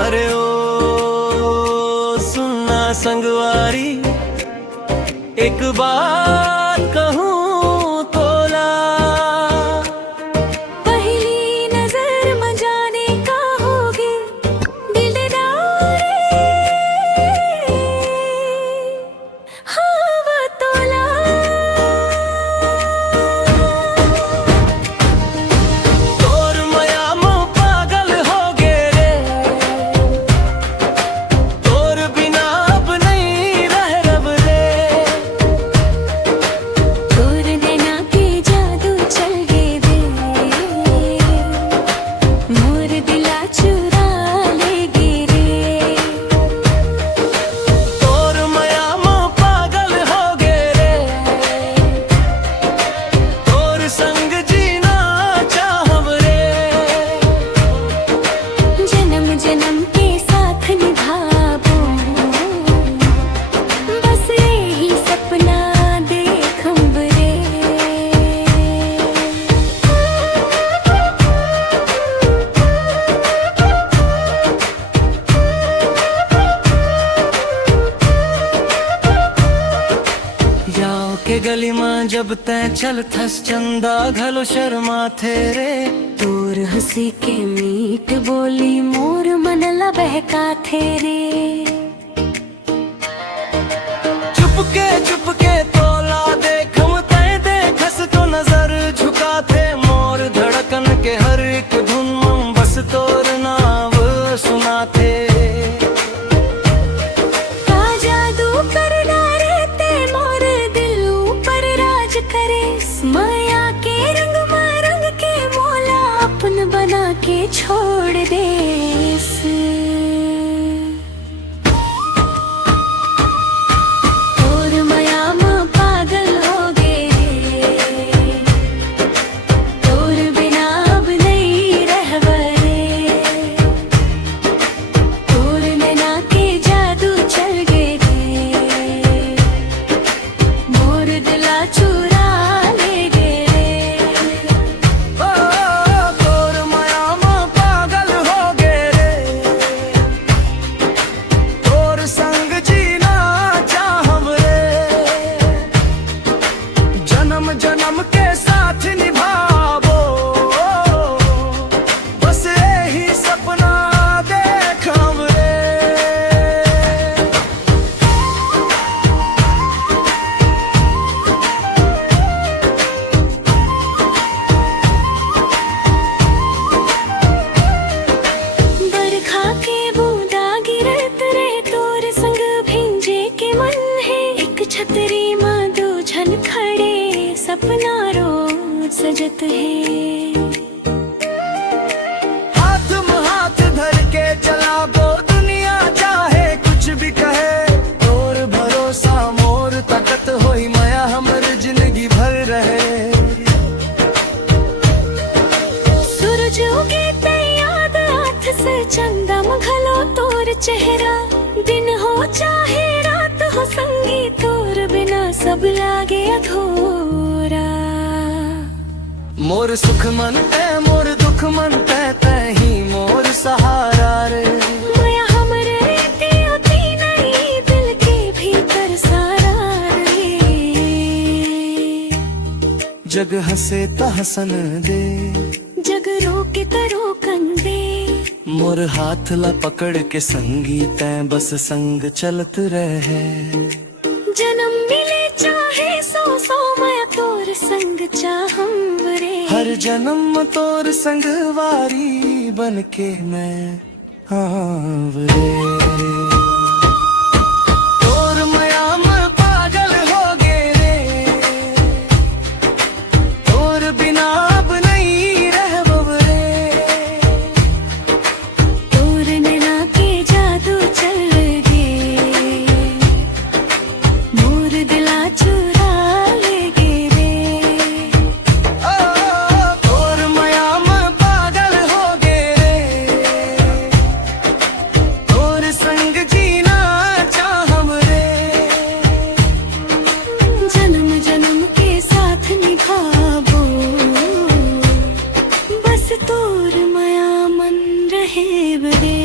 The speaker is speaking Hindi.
अरे ओ सुनना संगवारी, एक बात कहूँ तोला, पहली नजर में जाने का होगी दिलदारी, हाँ वो तोला। तोर मया मो पागल हो गे रे, तोर बिना अब नहीं रह रब रे। तोर नैना के जादू चल गे रे, मोर दिला चुरा ले गे रे। तोर मया मो पागल हो गे रे, तोर संग जीना चाहब रे। जन्म जन्म के साथ निभाबो, बस यही सपना देखब रे। याओ के गली में जब तै चल थस चंदा घलो शर्मा थे रे। तोर हंसी के मीठ बोली मोर मनला बहका थे रे। चुपके तोला देखम तै देखस तो नजर झुका थे। मोर धड़कन के हर एक धुन में बस तोर नाम सुना थे। का जादू करना रहते मोर दिल ऊपर राज करे। माया के रंग के मोला अपन बना के छोड़ दे। तोर माया में पागल हो गे रे, तोर बिना अब नहीं रहब रे। तोर नैना के जादू चल गे रे, मोर दिला चुरा ले गे रे। ओ तोर माया में पागल हो गे रे, तोर संग जीना चाहब रे। जन्म जन्म के साथ निभाबो, बस यही सपना देखब रे। बरखा के बूंदा गिरत रे, तोर संग भींजे के मन है। एक छतरी में दो जन खड़े, सपना रोज सजत है। हाथ में हाथ धर के चला गो, दुनिया चाहे कुछ भी कहे। तोर भरोसा मोर ताकत होई, माया हमर जिंदगी भर रहे। सूरज उगे ते याद हाथ से चंदा मघलो तोर चेहरा। दिन हो चाहे रात हो संगी, तोर बिना सब लागे अधूरा। मोर सुख मन है मोर दुख मन तै ही मोर सहारा रे। माया हमरे रीति होती नहीं, दिल के भीतर सारा रे। जग हंसे त हसन दे, जग रोके त रोकन दे। मोर हाथ ला पकड़ के संगी तै बस संग चलत रहे। जन्म मिले चाहे सौ मैं तोर संग चाहम रे। हर जन्म तोर संग वारी बन के मैं आव रे। तोर माया में पागल हो गे रे, तोर बिना अब नहीं रहब रे। तोर नैना के जादू चल गे, मोर दिला चुरा ले गे रे। ओ तोर माया में पागल हो गे रे, तोर संग जीना चाहब रे। जन्म जन्म के साथ निभाबो, बस तोर माया मन रहे रे।